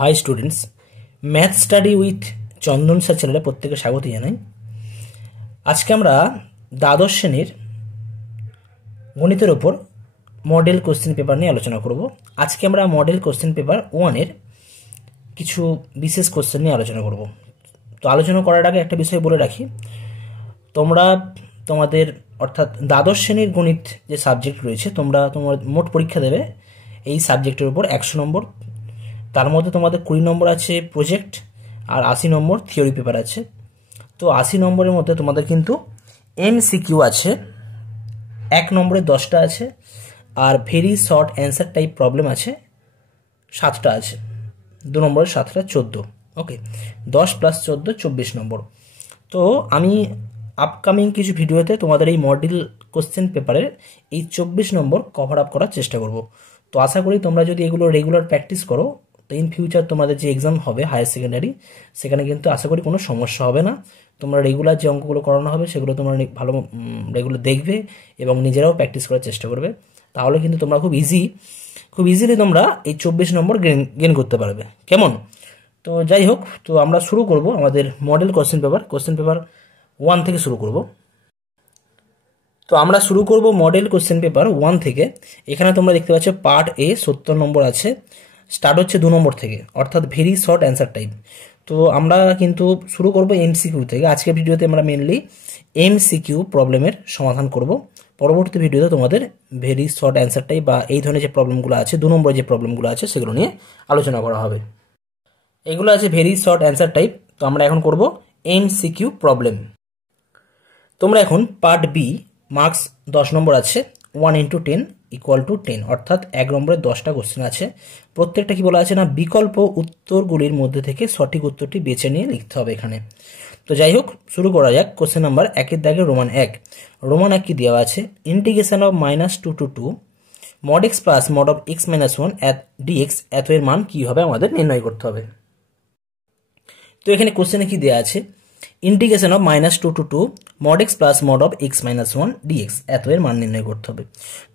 High students, math study with Chandan sir চ্যানেলে প্রত্যেকে স্বাগত জানাই। আজকে আমরা দ্বাদশ শ্রেণীর গণিতের ওপর মডেল কোশ্চেন পেপার নিয়ে আলোচনা করব। আজকে আমরা মডেল কোশ্চেন পেপার 1-এর কিছু বিশেষ কোশ্চেন নিয়ে আলোচনা করব। তো আলোচনা করার আগে একটা বিষয় বলে রাখি, তোমরা তোমাদের অর্থাৎ দ্বাদশ শ্রেণীর গণিত যে সাবজেক্ট রয়েছে, তোমার মোট পরীক্ষা দেবে এই সাবজেক্টের উপর 100 নম্বর। তার মধ্যে তোমাদের 20 নম্বর আছে প্রজেক্ট আর 80 নম্বর থিওরি পেপার আছে। তো 80 নম্বরের মধ্যে তোমাদের কিন্তু MCQ আছে 1 নম্বরে 10টা আছে, are very short answer type problem আছে 7টা আছে। 2 নম্বরে 7টা 14। ওকে, 10 + 14 24 নম্বর। তো আমি আপকামিং কিছু ভিডিওতে তোমাদের এই মডেল কোশ্চেন পেপারের এই 24 নম্বর কভার আপ করার চেষ্টা করব। তো আশা করি তোমরা যদি এগুলো রেগুলার প্র্যাকটিস করো, তো ইন ফিউচার তোমাদের যে এক্সাম হবে হায়ার সেকেন্ডারি, সেখানে কিন্তু আশা করি কোনো সমস্যা হবে না। তোমরা রেগুলার যে অঙ্কগুলো করানো হবে সেগুলো তোমরা ভালো রেগুলার দেখবে এবং নিজেরাও প্র্যাকটিস করার চেষ্টা করবে। তাহলে কিন্তু তোমরা খুব ইজিলি তোমরা এই 24 নম্বর গেইন করতে পারবে। কেমন? তো যাই হোক, তো আমরা শুরু করব আমাদের মডেল কোশ্চেন পেপার 1 থেকে শুরু করব। তো আমরা শুরু করব মডেল কোশ্চেন পেপার 1 থেকে। এখানে তোমরা দেখতে পাচ্ছ পার্ট এ 70 নম্বর আছে, স্টার্ট হচ্ছে 2 নম্বর থেকে, অর্থাৎ ভেরি শর্ট অ্যান্সার টাইপ। তো আমরা কিন্তু শুরু করব MCQ থেকে। আজকের ভিডিওতে আমরা মেনলি MCQ প্রবলেমের সমাধান করব। পরবর্তী ভিডিওতে তোমাদের ভেরি শর্ট অ্যান্সার টাইপ বা এই ধরনের যে প্রবলেমগুলো আছে, 2 নম্বরের যে প্রবলেমগুলো আছে সেগুলো নিয়ে আলোচনা করা হবে। এগুলো আছে ভেরি শর্ট অ্যান্সার টাইপ। তো আমরা এখন করব MCQ প্রবলেম। তোমরা এখন পার্ট বি, মার্কস 10 নম্বর আছে, 1 × 10 = 10, অর্থাৎ 1 নম্বরে 10টা কোশ্চেন আছে। প্রত্যেকটা কি বলা আছে না, বিকল্প উত্তরগুলির মধ্যে থেকে সঠিক উত্তরটি বেছে নিয়ে লিখতে হবে এখানে। তো যাই হোক, শুরু করা যাক। কোশ্চেন নাম্বার 1-এর দাগে রোমান 1 কি দেওয়া আছে, integration of -2 to 2 mod x plus mod of x - 1 dx এত এর মান কি হবে আমাদের নির্ণয় করতে হবে। তো এখানে কোশ্চেনে কি দেওয়া আছে, integration of -2 to 2 mod x plus mod of x - 1 dx এত এর মান নির্ণয় করতে হবে।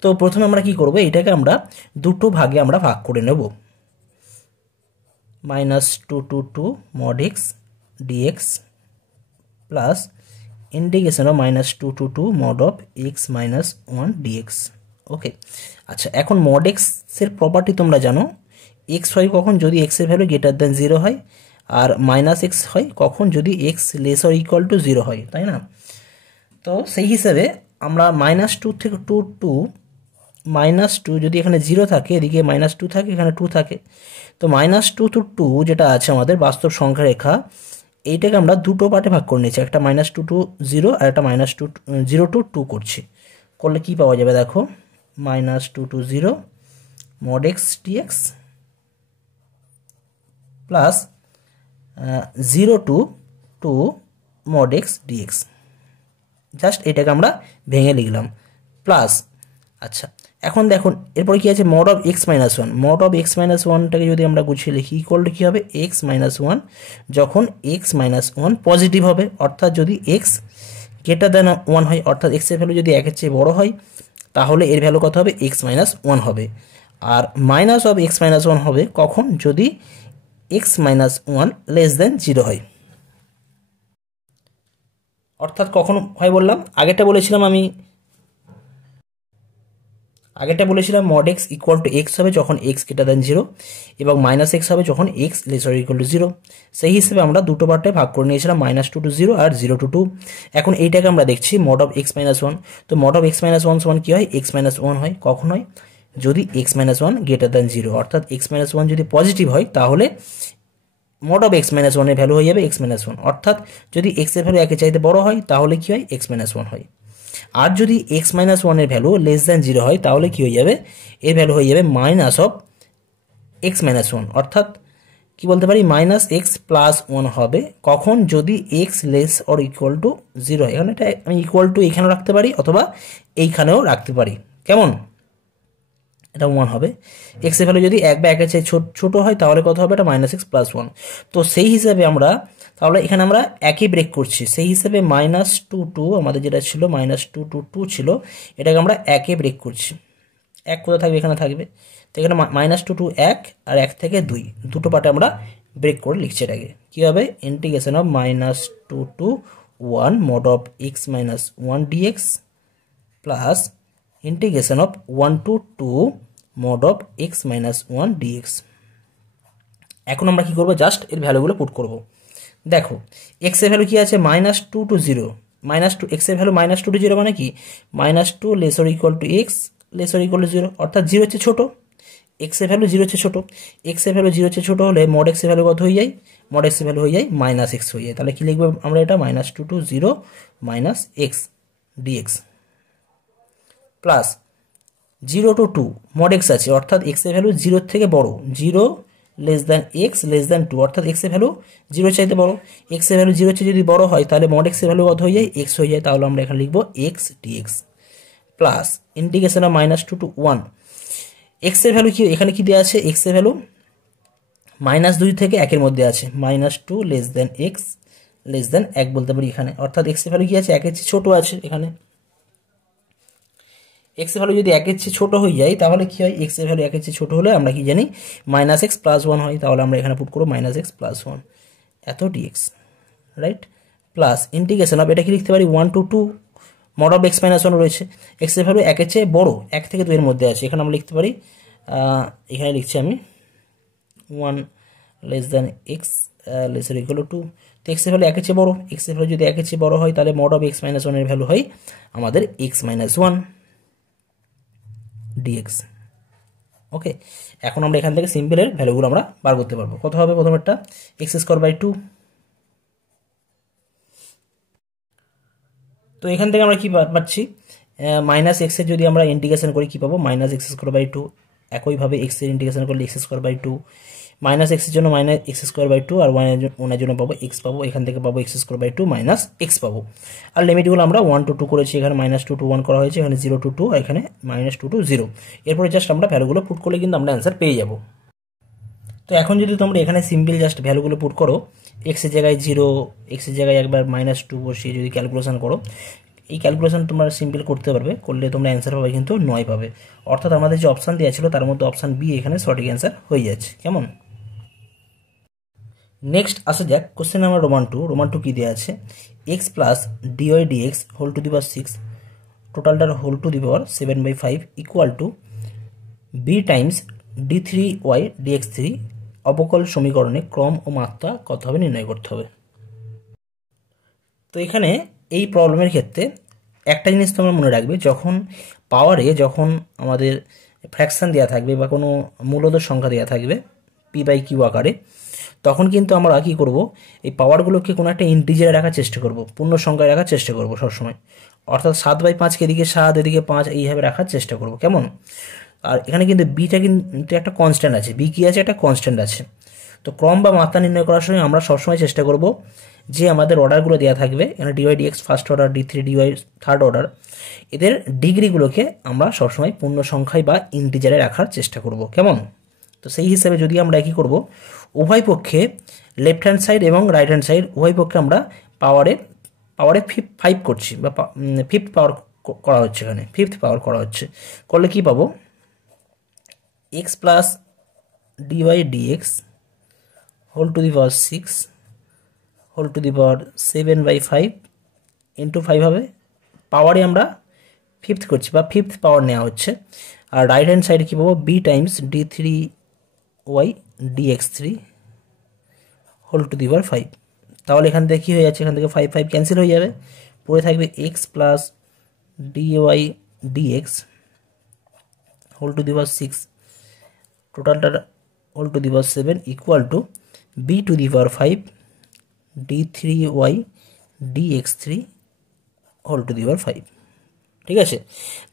তো প্রথমে আমরা কি করব, এটাকে আমরা দুটো ভাগে আমরা ভাগ করে নেব। -2 to 2 mod x dx plus integration of -2 to 2 mod of x - 1 dx। ওকে, আচ্ছা, এখন mod x এর প্রপার্টি তোমরা জানো, x হয় কখন, যদি x এর ভ্যালু গ্রেটার দ্যান 0 হয়, আর -x হয় কখন, যদি x লেসার ইকুয়াল টু 0 হয়, তাই না? তো সেই হিসাবে আমরা -2 থেকে 2 -2 যদি এখানে 0 থাকে, এদিকে -2 থাকে, এখানে 2 থাকে, তো -2 to 2 যেটা আছে আমাদের বাস্তব সংখ্যা রেখা, এইটাকে আমরা দুটো পার্টে ভাগ করে নিয়েছি। একটা -2 to 0 আর একটা -0 to 2 করছি। করলে কি পাওয়া যাবে দেখো, -2 to 0 mod x dx plus 0 to 2 mod x dx। Just এটাকে আমরা ভেঙে লিখলাম প্লাস। আচ্ছা, এখন দেখুন এরপরে কি আছে, mod of x - 1। mod of x - 1টাকে যদি আমরা গুছিয়ে লিখি, ইকুয়াল টু কি হবে, x - 1 যখন x - 1 পজিটিভ হবে, অর্থাৎ যদি x গ্রেটার দ্যান 1 হয়, অর্থাৎ x এর ভ্যালু যদি 1-এর চেয়ে বড় হয়, তাহলে এর ভ্যালু কত হবে, x - 1 হবে। আর মাইনাস অফ x - 1 হবে কখন, যদি x - 1 লেস দ্যান 0 হয়। অর্থাৎ কখন হয় বললাম, আগেরটা বলেছিলাম mod x equal to x হবে যখন x গ্রেটার দ্যান 0, এবং -x হবে যখন x লেসার ইকুয়াল টু 0। সেই হিসেবে আমরা দুটো পার্টে ভাগ করে নিয়েছিলাম, -2 to 0 আর 0 to 2। এখন এইটাকে আমরা দেখছি mod of x - 1। তো mod of x - 1 সমান কি হয়, x - 1 হয় কখন হয়, যদি x - 1 গ্রেটার দ্যান 0, অর্থাৎ x - 1 যদি পজিটিভ হয়, তাহলে mod of x - 1 এর ভ্যালু হয়ে যাবে x - 1, অর্থাৎ যদি x এর ভ্যালু 1-এর চাইতে বড় হয়, তাহলে কি হয়, x - 1 হয়। আর যদি x - 1 এর ভ্যালু লেস দ্যান 0 হয়, তাহলে কি হয়ে যাবে, এর ভ্যালু হয়ে যাবে মাইনাস অফ x - 1, অর্থাৎ কি বলতে পারি, -x + 1 হবে কখন, যদি x less or equal to 0 হয়। এখানে এটা আমি ইকুয়াল টু এখানেও রাখতে পারি অথবা এইখানেও রাখতে পারি। কেমন? এটা 1 হবে। x এর ভ্যালু যদি 1 বা 1-এর চেয়ে ছোট হয়, তাহলে কত হবে, এটা -x + 1। তো সেই হিসাবে আমরা, তাহলে এখানে আমরা একই ব্রেক করছি, সেই হিসাবে -2 to আমাদের যেটা ছিল -2 to 2 ছিল, এটাকে আমরা একে ব্রেক করছি। এক কোথায় থাকবে, এখানে থাকবে। তো এখানে -2 1 আর 1 থেকে 2 দুটো পার্টে আমরা ব্রেক করে লিখছি এটাকে। কী হবে? Integration of -2 to 1 mod of x minus 1 dx plus integration of 1 to 2 mod of x minus 1 dx। এখন আমরা কি করব? জাস্ট এর ভ্যালুগুলো পুট করব। দেখো x এর ভ্যালু কি আছে? -2 to 0, -2 x এর ভ্যালু -2 to 0 মানে কি? -2 lesser equal to x lesser equal to 0, অর্থাৎ 0 হচ্ছে ছোট, x এর ভ্যালু 0 হচ্ছে ছোট। x এর ভ্যালু 0 হচ্ছে ছোট হলে mod x এর ভ্যালু কত হয়ে যায়? mod x এর ভ্যালু হয়ে যায় -x হয়ে যায়। তাহলে কি লিখবো আমরা? এটা -2 to 0 - x dx plus 0 to 2 mod x আছে, অর্থাৎ x এর ভ্যালু 0 থেকে বড়, 0 less than x less than 2, অর্থাৎ x এর ভ্যালু 0 চাইতে বড়। x এর ভ্যালু 0 চেয়ে যদি বড় হয় তাহলে mod x এর ভ্যালু কত হয়ে যায়? x হয়ে যায়। তাহলে আমরা এখানে লিখবো x dx plus integration of -2 to 1। x এর ভ্যালু কি এখানে কি দেওয়া আছে? x এর ভ্যালু -2 থেকে 1 এর মধ্যে আছে, -2 less than x less than 1 বলতে পারি এখানে, অর্থাৎ x এর ভ্যালু কি আছে? 1 এর চেয়ে ছোট আছে এখানে। x এর ভ্যালু যদি 1 এর চেয়ে ছোট হয়ে যায় তাহলে কি হয়? x এর ভ্যালু 1 এর চেয়ে ছোট হলে আমরা কি জানি? -x + 1 হয়। তাহলে আমরা এখানে পুট করব -x + 1 এত dx, right? Plus integration of, এটা কি লিখতে পারি? 1 to 2 mod of x - 1 রয়েছে, x এর ভ্যালু 1 এর চেয়ে বড়, 1 থেকে 2 এর মধ্যে আছে। এখানে আমরা লিখতে পারি, এখানে লিখছি আমি 1 less than x laser equal to 2। তো x এর ভ্যালু 1 এর চেয়ে বড়, x এর ভ্যালু যদি 1 এর চেয়ে বড় হয় তাহলে mod of x - 1 এর ভ্যালু হয় আমাদের x - 1 dx। ওকে, এখন আমরা এখান থেকে সিম্পলের ভ্যালুগুলো আমরা বার করতে পারবো। কত হবে? প্রথমেরটা x²/2। তো এখান থেকে আমরা কি পাচ্ছি? -x এর যদি আমরা ইন্টিগ্রেশন করি কি পাবো? -x²/2। একইভাবে x এর ইন্টিগ্রেশন করলে x²/2, -x এর জন্য -x²/2 আর 1 এর জন্য পাবো x পাবো। এখান থেকে পাবো x²/2 - x পাবো। আর লিমিটগুলো আমরা 1 to 2 করেছি, এখানে -2 to 1 করা হয়েছে, এখানে 0 to 2 আর এখানে -2 to 0। এরপরে জাস্ট আমরা ভ্যালুগুলো পুট করলে কিন্তু আমরা অ্যান্সার পেয়ে যাব। তো এখন যদি তোমরা এখানে সিম্পল জাস্ট ভ্যালুগুলো পুট করো, x এর জায়গায় 0, x এর জায়গায় একবার -2 বসিয়ে যদি ক্যালকুলেশন করো, এই ক্যালকুলেশন তোমরা সিম্পল করতে পারবে, করলে তোমরা অ্যান্সার পাবে কিন্তু 9 পাবে। অর্থাৎ আমাদের যে অপশান দেওয়া ছিল তার মধ্যে অপশান বি এখানে সঠিক অ্যান্সার হয়ে যাচ্ছে। কেমন? নেক্সট আসা যাক কোশ্চেন নাম্বার রোমান টু কি দেওয়া আছে? x plus dy dx whole to the power 6 টোটালটার whole to the power 7/5 equal to b times d3y dx3 অবকল সমীকরণে ক্রম ও মাত্রা কত হবে নির্ণয় করতে হবে। তো এখানে এই প্রবলেমের ক্ষেত্রে একটা জিনিস তোমরা মনে রাখবে, যখন যখন আমাদের ফ্র্যাকশন দেওয়া থাকবে বা কোনো মূলদ সংখ্যা দেওয়া থাকবে p/q আকারে, তখন কিন্তু আমরা কী করব? এই পাওয়ারগুলোকে কোনো একটা ইন্টিজারে রাখার চেষ্টা করব, পূর্ণ সংখ্যায় রাখার চেষ্টা করব সবসময়। অর্থাৎ 7/5 এদিকে 7 এদিকে 5 এইভাবে রাখার চেষ্টা করব। কেমন? আর এখানে কিন্তু বিটা কিন্তু একটা কনস্ট্যান্ট আছে, বি কি আছে? একটা কনস্ট্যান্ট আছে। তো ক্রম বা মাত্রা নির্ণয় করার সময় আমরা সবসময় চেষ্টা করব যে আমাদের অর্ডারগুলো দেওয়া থাকবে, এখানে dy dx first order, d3 dy third order, এদের ডিগ্রিগুলোকে আমরা সবসময় পূর্ণ সংখ্যায় বা ইন্টিজারে রাখার চেষ্টা করব। কেমন? তো সেই হিসাবে যদি আমরা কি করব, উভয় পক্ষে লেফট হ্যান্ড সাইড এবং রাইট হ্যান্ড সাইড উভয় পক্ষে আমরা পাওয়ারে 5 করছি, বা ফিফথ পাওয়ার করা হচ্ছে, এখানে ফিফথ পাওয়ার করা হচ্ছে। করলে কি পাবো? x plus dy dx whole to the power 6 whole to the power 7/5 into 5 হবে। পাওয়ারে আমরা ফিফথ করছি বা ফিফথ পাওয়ার নেওয়া হচ্ছে। আর রাইট হ্যান্ড সাইডে কী পাবো? B times d3y dx3 whole to the power 5। তাহলে এখান থেকে কী হয়ে যাচ্ছে? এখান থেকে 5 ক্যান্সেল হয়ে যাবে, পরে থাকবে x plus dy dx whole to the power 6 টোটালটা whole to the power 7 equal to b to the power 5 d3y dx3 whole to the power 5। ঠিক আছে?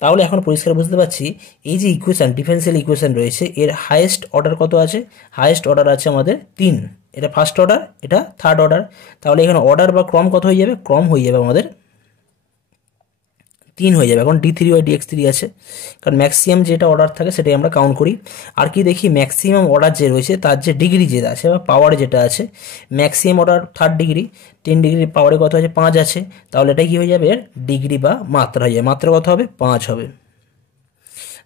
তাহলে এখন পরিষ্কার বুঝতে পারছি এই যে ইকুয়েশান, ডিফারেন্সিয়াল ইকুয়েশান রয়েছে, এর হাইয়েস্ট অর্ডার কত আছে? হাইয়েস্ট অর্ডার আছে আমাদের 3, এটা ফার্স্ট অর্ডার, এটা থার্ড অর্ডার। তাহলে এখানে অর্ডার বা ক্রম কত হয়ে যাবে? ক্রম হয়ে যাবে আমাদের 3 হয়ে যাবে। এখন d3y dx3 আছে, কারণ ম্যাক্সিমাম যেটা অর্ডার থাকে সেটাই আমরা কাউন্ট করি। আর কি দেখি? ম্যাক্সিমাম অর্ডার যে রয়েছে তার যে ডিগ্রি যেটা আছে বা পাওয়ার যেটা আছে, maximum order third degree, 10 degree পাওয়ারে কত আছে? 5 আছে। তাহলে এটা কি হয়ে যাবে? এর ডিগ্রি বা মাত্রা হয়ে যাবে। মাত্রা কত হবে? 5 হবে।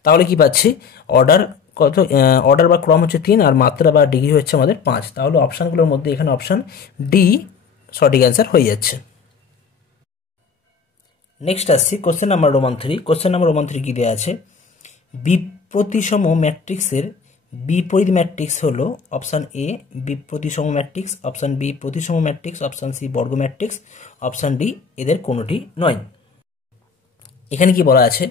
তাহলে কি পাচ্ছি, অর্ডার কত, অর্ডার বা ক্রম হচ্ছে 3 আর মাত্রা বা ডিগ্রি হচ্ছে আমাদের 5। তাহলে অপশানগুলোর মধ্যে এখানে অপশান ডি সঠিক অ্যান্সার হয়ে যাচ্ছে। নেক্সট আসছি question number roman 3। Question number roman 3 কি দেওয়া আছে, বিপ্রতিসম ম্যাট্রিক্সের বিপরীত ম্যাট্রিক্স হলো অপশান এ বিপ্রতিসম ম্যাট্রিক্স, অপশান বি প্রতিসম ম্যাট্রিক্স, অপশান সি বর্গ ম্যাট্রিক্স, অপশান ডি এদের কোনোটি নয়। এখানে কি বলা আছে,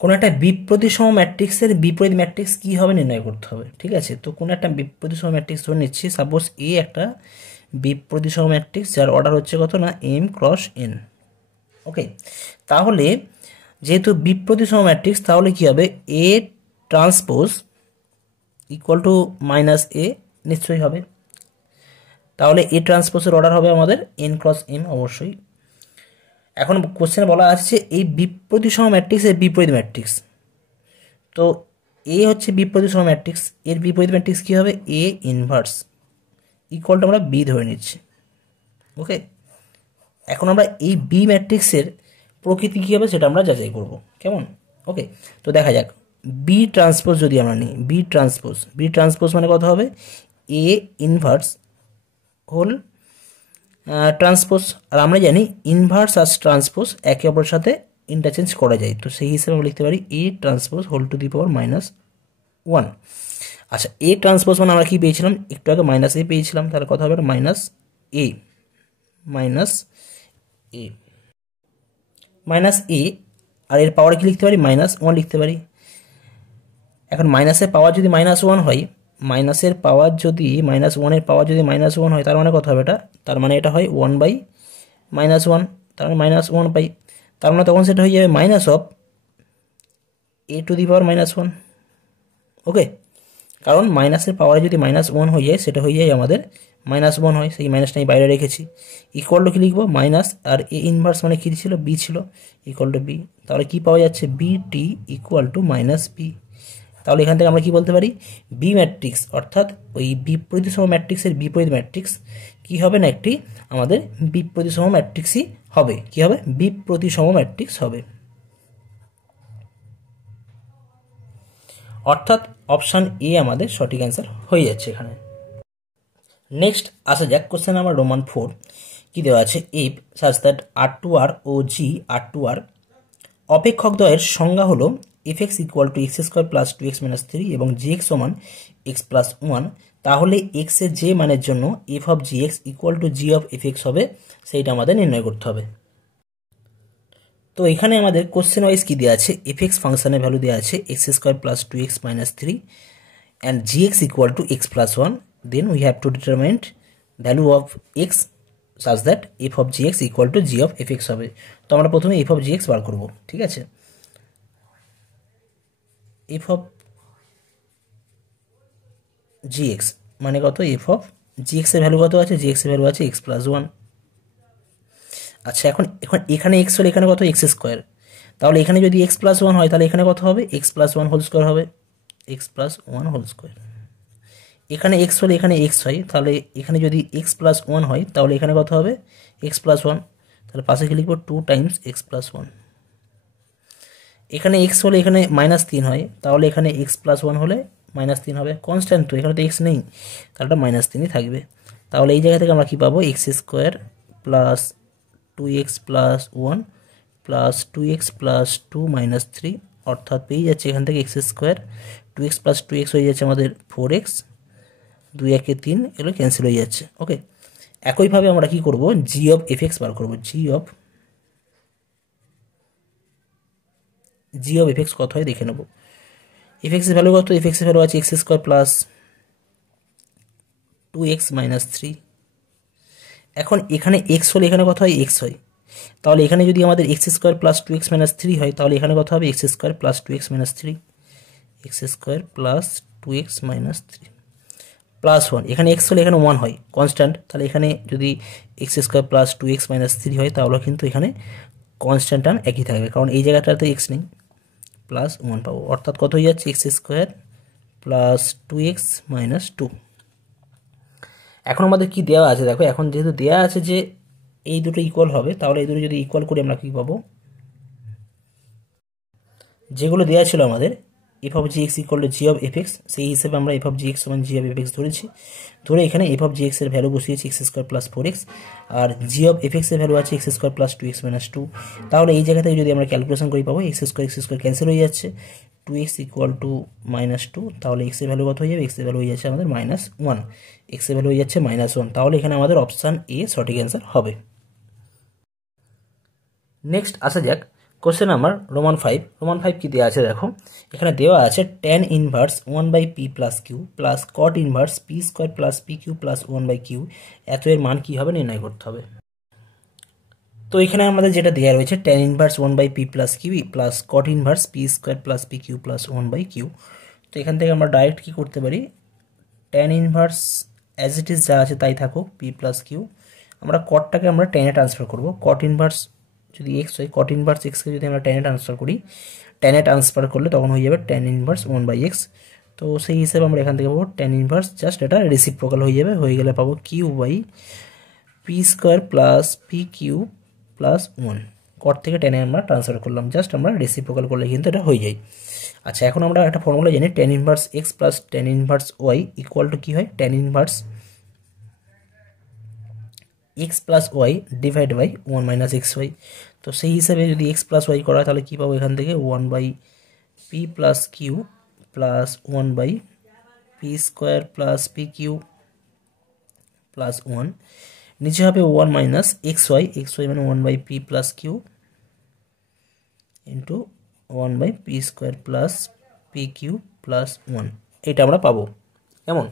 কোনো একটা বিপ্রতিসম ম্যাট্রিক্সের বিপরীত ম্যাট্রিক্স কী হবে নির্ণয় করতে হবে। ঠিক আছে, তো কোনো একটা বিপ্রতিসম ম্যাট্রিক্স ধরে নিচ্ছি, সাপোজ এ একটা বিপ্রতিসম ম্যাট্রিক্স যার অর্ডার হচ্ছে কত না এম ক্রস এন। ওকে, তাহলে যেহেতু বিপ্রতিসম ম্যাট্রিক্স তাহলে কি হবে, A transpose equal to minus A নিশ্চয়ই হবে। তাহলে এ ট্রান্সপোজের অর্ডার হবে আমাদের এন ক্রস এম অবশ্যই। এখন কোশ্চেনে বলা আছে এই বিপ্রতিসম ম্যাট্রিক্সের বিপরীত ম্যাট্রিক্স, তো এ হচ্ছে বিপ্রতিসম ম্যাট্রিক্স, এর বিপরীত ম্যাট্রিক্স কী হবে, এ ইনভার্স ইকুয়াল টু আমরা বি ধরে নিচ্ছি। ওকে, এখন আমরা এই বি ম্যাট্রিক্সের প্রকৃতি কী হবে সেটা আমরা যাচাই করব, কেমন। ওকে, তো দেখা যাক বি ট্রান্সপোজ যদি আমরা নিই, বি ট্রান্সপোজ মানে কত হবে, এ ইনভার্স হোল ট্রান্সপোজ। আর আমরা জানি ইনভার্স আর ট্রান্সপোজ একে অপরের সাথে ইন্টারচেঞ্জ করা যায়, তো সেই হিসেবে আমরা লিখতে পারি A transpose whole to the power -1। আচ্ছা, এ ট্রান্সপোজ মানে আমরা কি পেয়েছিলাম, একটু আগে মাইনাস এ পেয়েছিলাম, তাহলে কথা হবে মাইনাস এ আর এর পাওয়ার কি লিখতে পারি, -1 লিখতে পারি। এখন মাইনাসের পাওয়ার যদি -1 হয়, মাইনাসের পাওয়ার যদি -1 এর পাওয়ার যদি -1 হয়, তার মানে কত হবে এটা, তার মানে এটা হয় 1/-1, তার মানে -1 পাই, তার মানে তখন সেটা হয়ে যাবে minus of A to the power -1। Okay, কারণ মাইনাসের পাওয়ারে যদি -1 হয়ে যায় সেটা হয়ে যায় আমাদের -1 হয়, সেই মাইনাসটা আমি বাইরে রেখেছি। ইকুয়াল টু কি লিখবো, মাইনাস আর এ ইনভার্স মানে কী ছিল, বি ছিল, ইকুয়াল টু বি। তাহলে কী পাওয়া যাচ্ছে, বি টি ইকুয়াল টু -বি। তাহলে এখান থেকে আমরা কি বলতে পারি, বি ম্যাট্রিক্স অর্থাৎ ওই বিপ্রতিসম ম্যাট্রিক্সের বিপরীত ম্যাট্রিক্স কি হবে না, একটি আমাদের বিপ্রতিসম ম্যাট্রিক্সই হবে। কি হবে, বিপ্রতিসম ম্যাট্রিক্স হবে। অর্থাৎ অপশান এ আমাদের সঠিক অ্যান্সার হয়ে যাচ্ছে এখানে। নেক্সট আসা যাক কোশ্চেন নাম্বার রোমান 4 কি দেওয়া আছে, if such that R2R O GR2R অপেক্ষক দ্বয়ের সংজ্ঞা হলো fx equal to x square plus 2x minus 3 এবং gx সমান x প্লাস 1, তাহলে x এর যে মানের জন্য f of gx equal to g of fx হবে সেইটা আমাদের নির্ণয় করতে হবে। তো এখানে আমাদের কোশ্চেন ওয়াইজ কি দেওয়া আছে, fx ফাংশনের ভ্যালু দেওয়া আছে x square plus 2x minus 3 and gx equal to x plus 1, then we have to determine value of x such that f of gx equal to g of fx হবে। তো আমরা প্রথমে f of gx বার করব, ঠিক আছে। f of gx মানে কত, f of gx এর ভ্যালু কত আছে, gx এর ভ্যালু আছে x plus 1। আচ্ছা, এখন এখানে x হলে এখানে কত, x স্কোয়ার, তাহলে এখানে যদি x plus 1 হয় তাহলে এখানে কত হবে, x plus 1 হোল স্কোয়ার হবে, x plus 1 হোল স্কোয়ার। এখানে x হলে এখানে x হয়, তাহলে এখানে যদি x plus 1 হয় তাহলে এখানে কত হবে, x plus 1, তাহলে পাশে কি লিখবো 2 টাইমস x plus 1। এখানে x হলে এখানে -3 হয়, তাহলে এখানে x plus 1 হলে -3 হবে, কনস্ট্যান্ট তো এখানে তো x নেই, তাহলে এটা -3ই থাকবে। তাহলে এই জায়গা থেকে আমরা কি পাবো, x square plus 2x plus 1 plus 2x plus 2 minus 3, অর্থাৎ পেয়ে যাচ্ছে এখান থেকে x square 2x plus 2x হয়ে যাচ্ছে আমাদের 4x, 2 1 3 এগুলো ক্যান্সেল হয়ে যাচ্ছে। ওকে, একইভাবে আমরা কি করব, জি অফ এফএক্স বার করব, জি অফ এফএক্স কত হয় দেখে নেব। এফএক্স এর ভ্যালু কত, এফএক্স এর ভ্যালু আছে x square plus 2x minus 3। এখন এখানে x হলে এখানে কত হয়, x হয়, তাহলে এখানে যদি আমাদের x square plus 2x minus 3 হয় তাহলে এখানে কত হবে, x square plus 2x minus 3, x square plus 2x minus 3 plus 1। এখানে x হলে এখানে 1 হয় কনস্ট্যান্ট, তাহলে এখানে যদি x square plus 2x minus 3 হয় তাহলে কিন্তু এখানে কনস্ট্যান্ট টার্ম একই থাকবে, কারণ এই জায়গাটাতে x নেই, প্লাস 1 পাবো, অর্থাৎ কত হয়ে যাচ্ছে, x square plus 2x minus 2। এখন আমাদের কি দেওয়া আছে দেখো, এখন যেহেতু দেওয়া আছে যে এই দুটো ইকুয়াল হবে, তাহলে এই দুটো যদি ইকুয়াল করি আমরা কি পাবো, যেগুলো দেওয়া ছিল আমাদের F of g x equal two G of f x, সেই হিসেবে আমরা এফ অফ জি এক্স সমান জি অফ এফ এক্স ধরেছি। ধরে এখানে এফ অফ জি এক্স এর ভ্যালু বসিয়েছি x square plus four x, আর জি অফ এফ এক্স এর ভ্যালু আছে x square plus two x minus two. তাহলে এই জায়গা থেকে যদি আমরা ক্যালকুলেশন করি পাবো এক্স স্কোয়ার ক্যান্সেল হয়ে যাচ্ছে, two x equal to minus two, তাহলে এক্স এর ভ্যালু কত হয়ে যাবে, এক্স এর ভ্যালু হয়ে যাচ্ছে আমাদের মাইনাস ওয়ান, এক্স এর ভ্যালু হয়ে যাচ্ছে মাইনাস ওয়ান। তাহলে এখানে আমাদের অপশান এ সঠিক অ্যান্সার হবে। নেক্সট আসা যাক কোশ্চেন নাম্বার রোমান ফাইভ কি দেওয়া আছে দেখো, এখানে দেওয়া আছে tan inverse one by p plus q plus cot inverse p square plus P Q plus one by q, এত এর মান কী হবে নির্ণয় করতে হবে। তো এখানে আমাদের যেটা দেওয়া রয়েছে tan inverse one by p plus q plus cot inverse p square plus P Q plus one by q. তো এখান থেকে আমরা ডাইরেক্ট কী করতে পারি, tan inverse as it is যা আছে তাই থাকুক, পি প্লাস কিউ, আমরা কটটাকে আমরা টেনে ট্রান্সফার করবো, কট ইনভার্স যদি এক্স হয়, কট ইনভার্স এক্সকে যদি আমরা টেনে ট্রান্সফার করি, টেনে ট্রান্সফার করলে তখন হয়ে যাবে tan inverse one by x. তো সেই হিসেবে আমরা এখান থেকে পাবো ট্যান ইনভার্স, জাস্ট এটা রেসিপ্রোকাল হয়ে যাবে, হয়ে গেলে পাবো Q by P square plus P Q plus one, cot থেকে টেনে আমরা ট্রান্সফার করলাম, জাস্ট আমরা রেসিপ্রোকাল করলে কিন্তু এটা হয়ে যায়। আচ্ছা, এখন আমরা একটা ফর্মুলা জানি tan inverse x plus tan inverse y equal to কী হয়, tan inverse x plus y divide by one minus x y. তো সেই হিসাবে যদি এক্স প্লাস ওয়াই করা হয় তাহলে কী পাবো এখান থেকে, one by p plus q plus one by P square plus P Q plus one, নিচে হবে ওয়ান মাইনাস এক্স ওয়াই মানে one by p plus Q into one by P square plus P Q plus one, এটা আমরা পাবো। কেমন,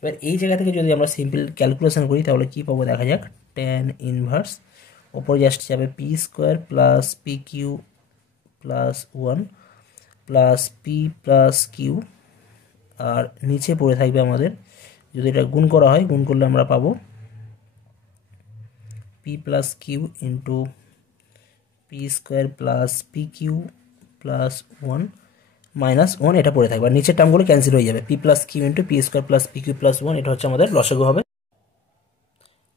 এবার এই জায়গা থেকে যদি আমরা সিম্পল ক্যালকুলেশন করি তাহলে কী পাবো দেখা যাক, ট্যান ইনভার্স ওপরে জাস্ট যাবে P square plus P Q plus one plus P plus Q, আর নিচে পড়ে থাকবে আমাদের, যদি এটা গুণ করা হয়, গুণ করলে আমরা পাবো P plus Q into P square plus P Q plus one minus one, এটা পড়ে থাকবে, আর নিচের টার্মগুলো ক্যান্সেল হয়ে যাবে, p plus Q into P square plus P Q plus one, এটা হচ্ছে আমাদের লসাগু হবে।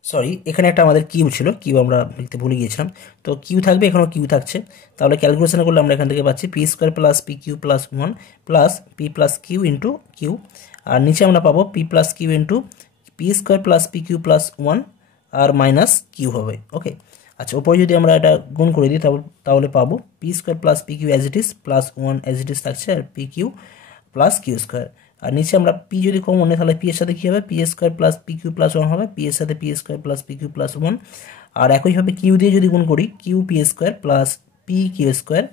সরি, এখানে একটা আমাদের কিউ ছিল, কিউ আমরা লিখতে ভুলে গিয়েছিলাম, তো কিউ থাকবে, এখানেও কিউ থাকছে, তাহলে ক্যালকুলেশন করলে আমরা এখান থেকে পাচ্ছি P square plus P Q plus one plus P plus Q into Q, আর নিচে আমরা পাবো P plus Q into P square plus P Q plus one আর মাইনাস কিউ হবে। ওকে, আচ্ছা, ওপরে যদি আমরা এটা গুণ করে দিই তাহলে পাবো P square plus P Q as it is plus one as it is থাকছে, আর P Q plus Q square, আর নিচে আমরা পি যদি কমন নেই তাহলে পি এর সাথে কী হবে, P square plus P Q plus one হবে, পি এর সাথে P square plus P Q plus one, আর একইভাবে কিউ দিয়ে যদি গুণ করি, Q P square plus P Q square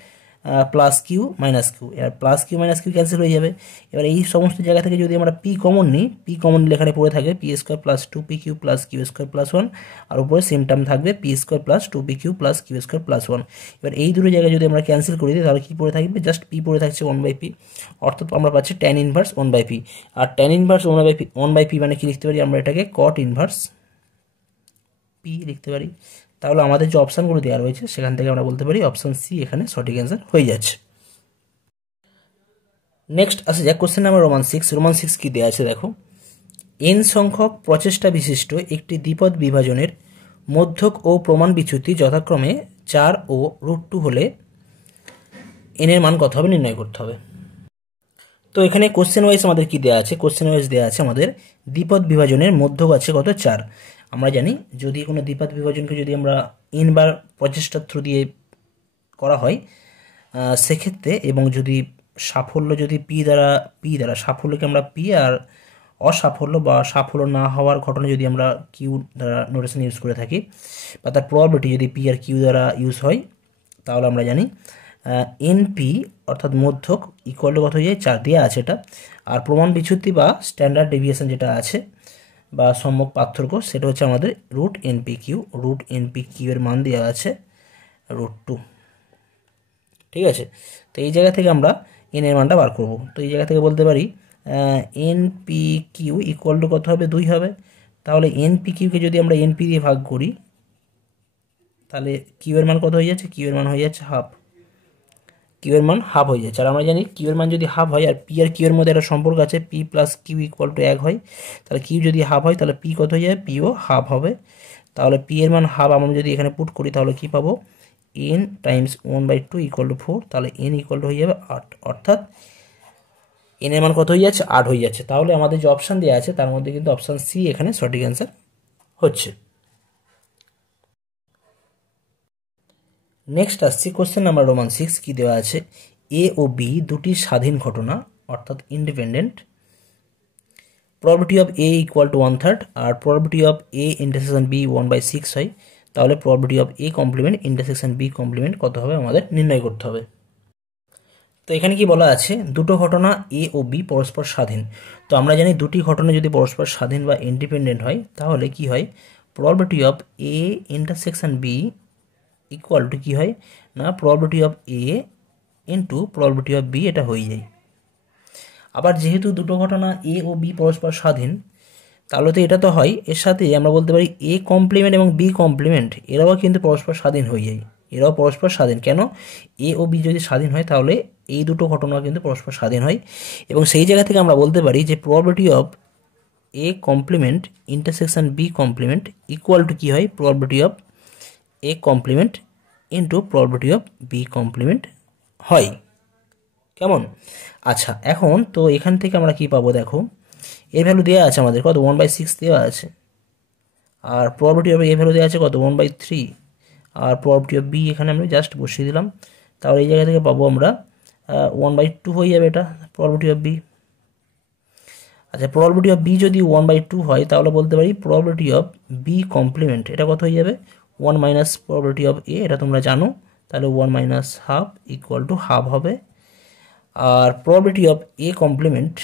plus Q minus Q, এবার plus Q minus Q cancel হয়ে যাবে। এবার এই সমস্ত জায়গা থেকে যদি আমরা পি কমন নিই, পি কমন নিলে এখানে পড়ে থাকে P square plus two P Q plus Q square plus one, আর উপরে সেম টার্ম থাকবে P square plus two P Q plus Q square plus one. এবার এই দুটো জায়গায় যদি আমরা ক্যান্সেল করে দিই তাহলে কী পড়ে থাকবে, জাস্ট পি পড়ে থাকছে ওয়ান বাই পি, অর্থাৎ আমরা পাচ্ছি tan inverse one by p, আর tan inverse one by p মানে কি লিখতে পারি আমরা, এটাকে কট ইনভার্স পি লিখতে পারি। তাহলে আমাদের যে অপশানগুলো দেওয়া রয়েছে সেখান থেকে আমরা বলতে পারি অপশান সি এখানে সঠিক অ্যান্সার হয়ে যাচ্ছে। নেক্সট আসে যাক কোশ্চেন নাম্বার রোমান সিক্স কি দেওয়া আছে দেখো, এন সংখ্যক প্রচেষ্টা বিশিষ্ট একটি দ্বিপদ বিভাজনের মধ্যক ও প্রমাণ বিচ্যুতি যথাক্রমে 4 ও √2 হলে এন এর মান কত হবে নির্ণয় করতে হবে। তো এখানে কোশ্চেন ওয়াইজ আমাদের কি দেওয়া আছে, কোশ্চেন ওয়াইজ দেওয়া আছে আমাদের দ্বিপদ বিভাজনের মধ্যক আছে কত 4। আমরা জানি যদি কোনো দ্বিপদ বিভাজনকে যদি আমরা এন বার প্রচেষ্টার থ্রু দিয়ে করা হয় সেক্ষেত্রে, এবং যদি সাফল্য যদি পি দ্বারা সাফল্যকে আমরা পি, আর অসাফল্য বা সাফল্য না হওয়ার ঘটনা যদি আমরা কিউ দ্বারা নোটেশন ইউজ করে থাকি, বা তার প্রবাবিলিটি যদি পি আর কিউ দ্বারা ইউজ হয়, তাহলে আমরা জানি এনপি অর্থাৎ মধ্যক ইকুয়াল টু কত হয়ে যায় 4 দিয়ে আছে এটা, আর প্রমাণ বিচ্যুতি বা স্ট্যান্ডার্ড ডেভিয়েশন যেটা আছে বা সম্যক পার্থক্য সেটা হচ্ছে আমাদের রুট এনপি কিউ এর মান দেওয়া আছে √2। ঠিক আছে, তো এই জায়গা থেকে আমরা এন এর মানটা বার করব। তো এই জায়গা থেকে বলতে পারি এনপি কিউ ইকুয়াল টু কত হবে 2 হবে, তাহলে এনপি কিউকে যদি আমরা এনপি দিয়ে ভাগ করি তাহলে কিউ এর মান কত হয়ে যাচ্ছে, কিউ এর মান হয়ে যাচ্ছে হাফ, কিউ এর মান হাফ হয়ে যাচ্ছে। আর আমরা জানি কিউ এর মান যদি হাফ হয়, আর পি আর কিউ এর মধ্যে একটা সম্পর্ক আছে p plus q equal to 1 হয়, তাহলে কিউ যদি হাফ হয় তাহলে পি কত হয়ে যাবে, পিও হাফ হবে। তাহলে পি এর মান হাফ আমরা যদি এখানে পুট করি তাহলে কি পাবো, n টাইমস 1/2 ইকুয়াল টু 4, তাহলে n ইকুয়াল টু হয়ে যাবে 8, অর্থাৎ এন এর মান কত হয়ে যাচ্ছে 8 হয়ে যাচ্ছে। তাহলে আমাদের যে অপশান দেওয়া আছে তার মধ্যে কিন্তু অপশান সি এখানে সঠিক অ্যান্সার হচ্ছে। নেক্সট আসছি কোশ্চেন নাম্বার রোমান 6 কি দেওয়া আছে, এ ও বি দুটি স্বাধীন ঘটনা অর্থাৎ independent, probability of A equal to 1/3 আর probability of A intersection B 1/6 হয়, তাহলে probability of A complement intersection B complement কত হবে আমাদের নির্ণয় করতে হবে। তো এখানে কি বলা আছে, দুটো ঘটনা এ ও বি পরস্পর স্বাধীন। তো আমরা জানি দুটি ঘটনা যদি পরস্পর স্বাধীন বা ইন্ডিপেন্ডেন্ট হয় তাহলে কি হয়, probability of A intersection B equal to কী হয় না probability of A into probability of B, এটা হয়ে যায়। আবার যেহেতু দুটো ঘটনা এ ও বি পরস্পর স্বাধীন, তাহলে তো এটা তো হয়, এর সাথে আমরা বলতে পারি এ কমপ্লিমেন্ট এবং বি কমপ্লিমেন্ট এরাও কিন্তু পরস্পর স্বাধীন হয়ে যায়। এরাও পরস্পর স্বাধীন কেন, এ ও বি যদি স্বাধীন হয় তাহলে এই দুটো ঘটনা কিন্তু পরস্পর স্বাধীন হয়। এবং সেই জায়গা থেকে আমরা বলতে পারি যে probability of A complement intersection B complement equal to কী হয়, probability of A complement into probability of B complement হয়। কেমন? আচ্ছা, এখন তো এখান থেকে আমরা কি পাবো, দেখো এর ভ্যালু দেওয়া আছে আমাদের কত 1/6 দেওয়া আছে, আর প্রবাবিলিটি অফ এ ভ্যালু দেওয়া আছে কত 1/3, আর প্রবাবিলিটি অফ বি এখানে আমি জাস্ট বসিয়ে দিলাম। তাহলে এই জায়গা থেকে পাবো আমরা 1/2 হয়ে যাবে এটা প্রবাবিলিটি অফ বি। আচ্ছা, প্রবাবিলিটি অফ বি যদি 1/2 হয় তাহলে বলতে পারি প্রবাবিলিটি অফ বি কমপ্লিমেন্ট এটা কত হয়ে যাবে 1 মাইনাস প্রবাবিলিটি অফ এ, এটা তোমরা জানো, তাহলে 1 minus half equal to half হবে। আর probability of A complement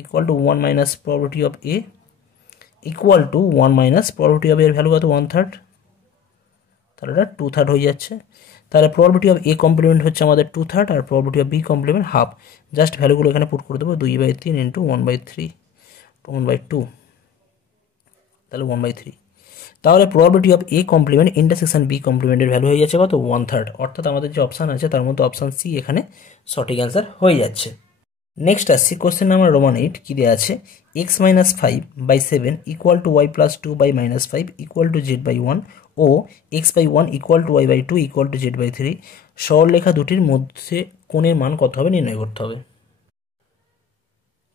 equal to 1 minus probability of A equal to 1 minus probability of এর ভ্যালু কত 1/3, তাহলে এটা 2/3 হয়ে যাচ্ছে। তাহলে প্রবাবিলিটি অফ এ কমপ্লিমেন্ট হচ্ছে আমাদের 2/3 আর probability of B complement half. Just ভ্যালুগুলো এখানে পুট করে দেবো, 2/3 ইন্টু 1/3 1/2, তাহলে 1/3। তাহলে probability of A complement intersection B কমপ্লিমেন্টের ভ্যালু হয়ে যাচ্ছে কত 1/3, অর্থাৎ আমাদের যে অপশান আছে তার মধ্যে অপশান সি এখানে সঠিক অ্যান্সার হয়ে যাচ্ছে। নেক্সট আসছি কোশ্চেন নাম্বার রোমান 8 কি দেওয়া আছে, x minus 5/7 equal to y plus 2/-5 equal to z/1 ও x/1 equal to y/2 equal to z/3 সরলরেখা দুটির মধ্যে কোণের মান কত হবে নির্ণয় করতে হবে।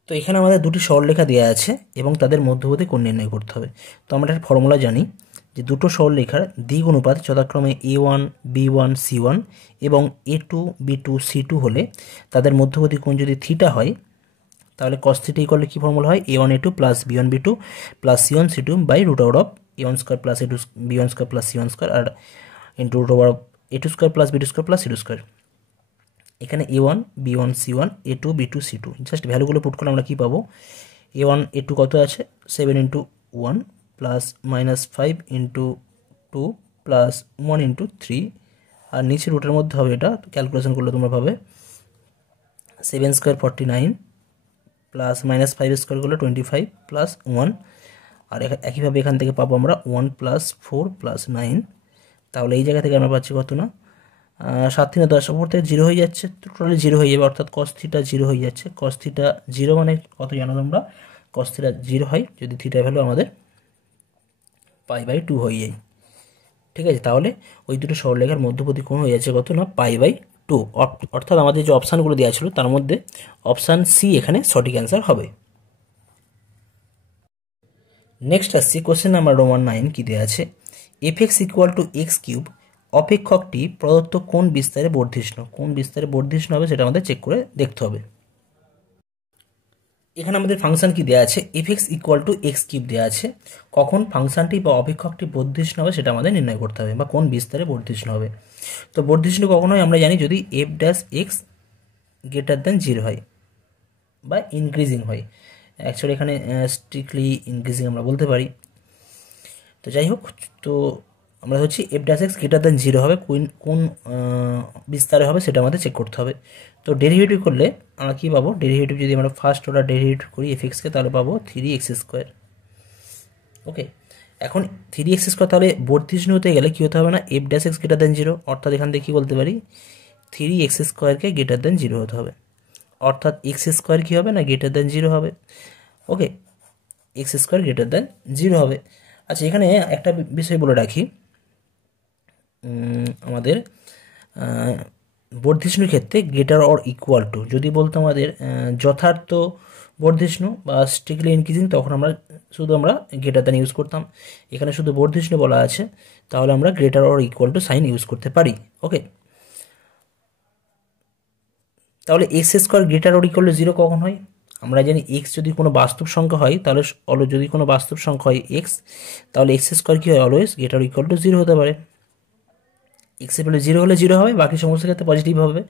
তো এখানে আমাদের দুটি সরলরেখা দেওয়া আছে এবং তাদের মধ্যবর্তী কোণ নির্ণয় করতে হবে। তো আমরা একটা ফর্মুলা জানি যে দুটো সরলরেখার দিক অনুপাত যথাক্রমে a1 b1 c1 এবং a2 b2 c2 হলে তাদের মধ্যবর্তী কোণ যদি থিটা হয় তাহলে cos থিটা ইকুয়াল কি ফর্মুলা হয় a1 a2 plus b1 b2 plus c1 c2 by root over of a1 square plus a2 b1 square plus c1 square আর into root over of a2 square plus b2 square plus c2 square. এখানে a1 b1 c1 a2 b2 c2 just ভ্যালুগুলো put করলে আমরা কী পাবো, a1 a2 কত আছে 7 into 1 plus minus 5 into 2 plus 1 into 3, আর নিচে রুটের মধ্যে হবে, এটা ক্যালকুলেশন করলে তোমরা পাবে 7 স্কোয়ার 49 প্লাস মাইনাস 5 স্কোয়ার করলে 25 প্লাস 1, আর একইভাবে এখান থেকে পাবো আমরা 1 প্লাস 4 প্লাস 9, তাহলে এই জায়গা থেকে আমরা পাচ্ছি কত না 7 3 10, ওপর থেকে 0 হয়ে যাচ্ছে, টোটালি 0 হয়ে যাবে, অর্থাৎ cos থিটা 0 হয়ে যাচ্ছে। cos থিটা 0 মানে কত জানো তোমরা, cos থিটা 0 হয় যদি থিটা ভ্যালু আমাদের π/2 হয়ে যায়। ঠিক আছে, তাহলে ওই দুটো সরলরেখার মধ্যবর্তী কোণ হয়ে যাচ্ছে কত না π/2, অর্থাৎ আমাদের যে অপশানগুলো দেওয়া ছিল তার মধ্যে অপশান সি এখানে সঠিক অ্যান্সার হবে। নেক্সট আসছি কোশ্চেন নাম্বার রোমান 9 কি দেওয়া আছে, f(x equal to x cube অপেক্ষকটি প্রদত্ত কোন বিস্তারে বর্ধিষ্ণু, কোন বিস্তারে বর্ধিষ্ণু হবে সেটা আমাদের চেক করে দেখতে হবে। এখানে আমাদের ফাংশন কি দেওয়া আছে, f(x equal to x cube দেওয়া আছে, কখন ফাংশনটি বা অপেক্ষকটি বর্ধিষ্ণু হবে সেটা আমাদের নির্ণয় করতে হবে, বা কোন বিস্তারে বর্ধিষ্ণু হবে। তো বর্ধিষ্ণু কখন হয় আমরা জানি, যদি f(x গ্রেটার দ্যান 0 হয় বা ইনক্রিজিং হয়, অ্যাকচুয়ালি এখানে স্ট্রিক্টলি ইনক্রিজিং আমরা বলতে পারি। তো যাই হোক, তো আমরা হচ্ছে f(x গ্রেটার দ্যান 0 হবে, কোন বিস্তারে হবে সেটা আমাদের চেক করতে হবে। তো ডেরিভেটিভ করলে আমরা কী পাবো, ডেরিভেটিভ যদি আমরা ফার্স্ট অর্ডার ডেরিভেটিভ করি f(x)কে তাহলে পাবো 3x²। ওকে, এখন 3x² তাহলে বর্ধিষ্ণু হতে গেলে কী হতে হবে না, f(x গ্রেটার দ্যান 0), অর্থাৎ এখান থেকে কী বলতে পারি 3x² গ্রেটার দ্যান 0 হতে হবে, অর্থাৎ x² কী হবে না গ্রেটার দ্যান 0 হবে। ওকে, x² গ্রেটার দ্যান 0 হবে। আচ্ছা, এখানে একটা বিষয় বলে রাখি, আমাদের বর্ধিষ্ণুর ক্ষেত্রে গ্রেটার অর ইকুয়াল টু যদি বলতো আমাদের যথার্থ বর্ধিষ্ণু বা স্ট্রিক্টলি ইনক্রিজিং, তখন আমরা গ্রেটার দ্যান ইউজ করতাম। এখানে শুধু বর্ধিষ্ণু বলা আছে, তাহলে আমরা greater or equal to sign use করতে পারি। ওকে, তাহলে x square greater or equal to 0 কখন হয়? আমরা জানি এক্স যদি কোনো বাস্তব সংখ্যা হয়, তাহলে যদি কোনো বাস্তব সংখ্যা হয় এক্স, তাহলে এক্স স্কোয়ার কী হয়? অলওয়েজ গ্রেটার ইকুয়াল টু 0 হতে পারে। এক্স এর ভ্যালু 0 হলে 0 হবে, বাকি সমস্ত ক্ষেত্রে পজিটিভ হবে,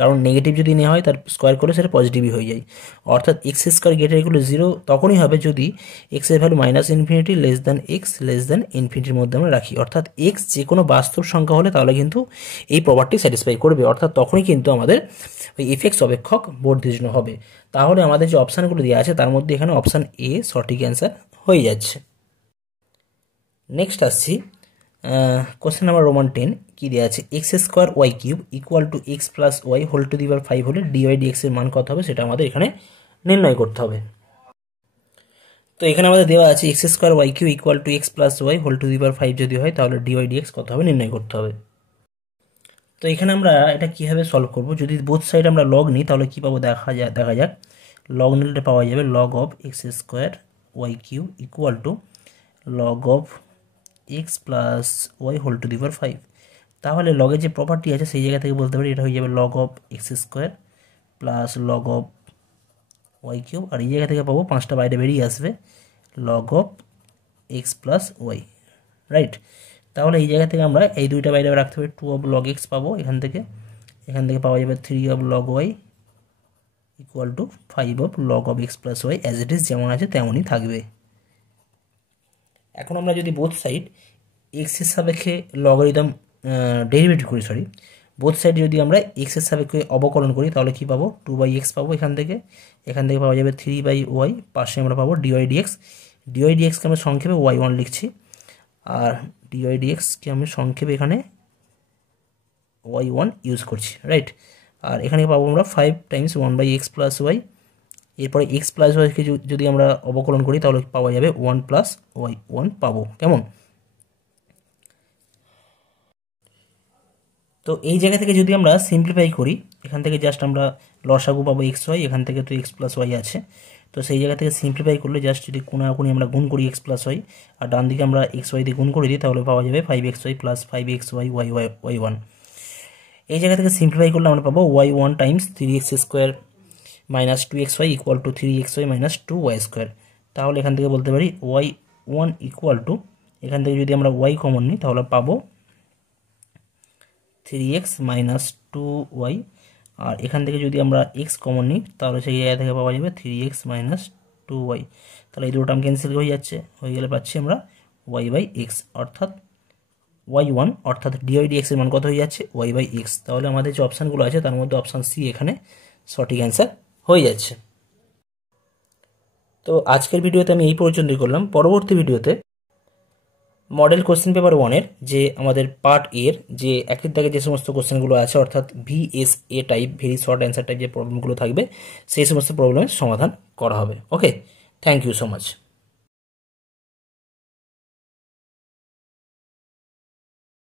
কারণ নেগেটিভ যদি নেওয়া হয় তার স্কোয়ার করলে সেটা পজিটিভই হয়ে যায়। অর্থাৎ x square greater equal to 0 তখনই হবে যদি এক্স এর value -infinity less than x less than ইনফিনিটির মধ্যে আমরা রাখি। অর্থাৎ এক্স যে কোনো বাস্তব সংখ্যা হলে তাহলে কিন্তু এই প্রপার্টি স্যাটিসফাই করবে, অর্থাৎ তখনই কিন্তু আমাদের ওই এফএক্স অপেক্ষক বর্ধিষ্ণু হবে। তাহলে আমাদের যে অপশানগুলো দেওয়া আছে তার মধ্যে এখানে অপশান এ সঠিক অ্যান্সার হয়ে যাচ্ছে। নেক্সট আসছি কোশ্চেন নাম্বার রোমান 10, কী দেওয়া আছে? X square y cube equal to x plus y whole to the power 5 হলে ডিওয়াই ডিএক্স এর মান কত হবে সেটা আমাদের এখানে নির্ণয় করতে হবে। তো এখানে আমাদের দেওয়া আছে x square y cube equal to x plus y whole to the power 5 যদি হয় তাহলে ডিওয়াই ডিএক্স কত হবে নির্ণয় করতে হবে। তো এখানে আমরা এটা কীভাবে সলভ করব? যদি বোথ সাইড আমরা লগ নিই তাহলে কী পাবো দেখা যাক। লগ নিলে পাওয়া যাবে log of x square y cube equal to log of x plus y whole to the power 5। তাহলে লগের যে প্রপার্টি আছে সেই জায়গা থেকে বলতে পারি এটা হয়ে যাবে log of x square plus log of y cube, আর এই জায়গা থেকে পাবো 5টা বাইরে বেরিয়ে আসবে log of x plus y, right? তাহলে এই জায়গা থেকে আমরা এই দুইটা বাইরে রাখতে হবে, 2 অফ লগ এক্স পাবো এখান থেকে পাওয়া যাবে 3 of log y equal to 5 of log of x plus y, as it is যেমন আছে তেমনই থাকবে। এখন আমরা যদি বোথ সাইড এক্সের সাপেক্ষে লগারিদম ডেরিভেটিভ করি, বোথ সাইড যদি আমরা এক্সের সাপেক্ষে অবকলন করি তাহলে কি পাবো? 2/x পাবো এখান থেকে পাওয়া যাবে 3/y, পাশে আমরা পাবো ডিওয়াই ডিএক্সকে আমরা সংক্ষেপে y1 লিখছি, আর ডিওয়াই ডিএক্সকে আমি সংক্ষেপে এখানে y1 ইউজ করছি, রাইট? আর এখানে পাবো আমরা 5 টাইমস 1/x প্লাস ওয়াই, এরপরে এক্স প্লাস ওয়াইকে যদি আমরা অবকলন করি তাহলে পাওয়া যাবে 1 প্লাস y1 পাবো, কেমন? তো এই জায়গা থেকে যদি আমরা সিম্পলিফাই করি, এখান থেকে জাস্ট আমরা লসাগু পাবো এক্স ওয়াই, এখান থেকে তো এক্স প্লাস ওয়াই আছে, তো সেই জায়গা থেকে সিম্পলিফাই করলে জাস্ট যদি কোনাকুনি আমরা গুণ করি এক্স প্লাস ওয়াই, আর ডান দিকে আমরা এক্স ওয়াই দিয়ে গুণ করে দিই তাহলে পাওয়া যাবে 5xy প্লাস 5xy y1। এই জায়গা থেকে সিম্পলিফাই করলে আমরা পাবো y1 Times 3x square minus 2xy equal to 3xy minus 2y square. তাহলে এখান থেকে বলতে পারি y1 ইকুয়াল টু, এখান থেকে যদি আমরা y কমন নিই তাহলে পাবো 3x মাইনাস 2y, আর এখান থেকে যদি আমরা x কমন নিই তাহলে সেই জায়গা থেকে পাওয়া যাবে 3x মাইনাস 2y। তাহলে এই দুটো টার্ম ক্যান্সেল হয়ে গেলে পাচ্ছি আমরা y/x, অর্থাৎ y1 অর্থাৎ ডিওয়াই/dx এর মান কত হয়ে যাচ্ছে? y/x। তাহলে আমাদের যে অপশানগুলো আছে তার মধ্যে অপশান সি এখানে সঠিক অ্যান্সার হয়ে যাচ্ছে। তো আজকের ভিডিওতে আমি এই পর্যন্তই করলাম। পরবর্তী ভিডিওতে মডেল কোশ্চেন পেপার 1-এর যে আমাদের পার্ট এর যে একের দাগে যে সমস্ত কোশ্চেনগুলো আছে, অর্থাৎ VSA type very short answer type যে প্রবলেমগুলো থাকবে সেই সমস্ত প্রবলেমের সমাধান করা হবে। ওকে, থ্যাংক ইউ সো মাচ।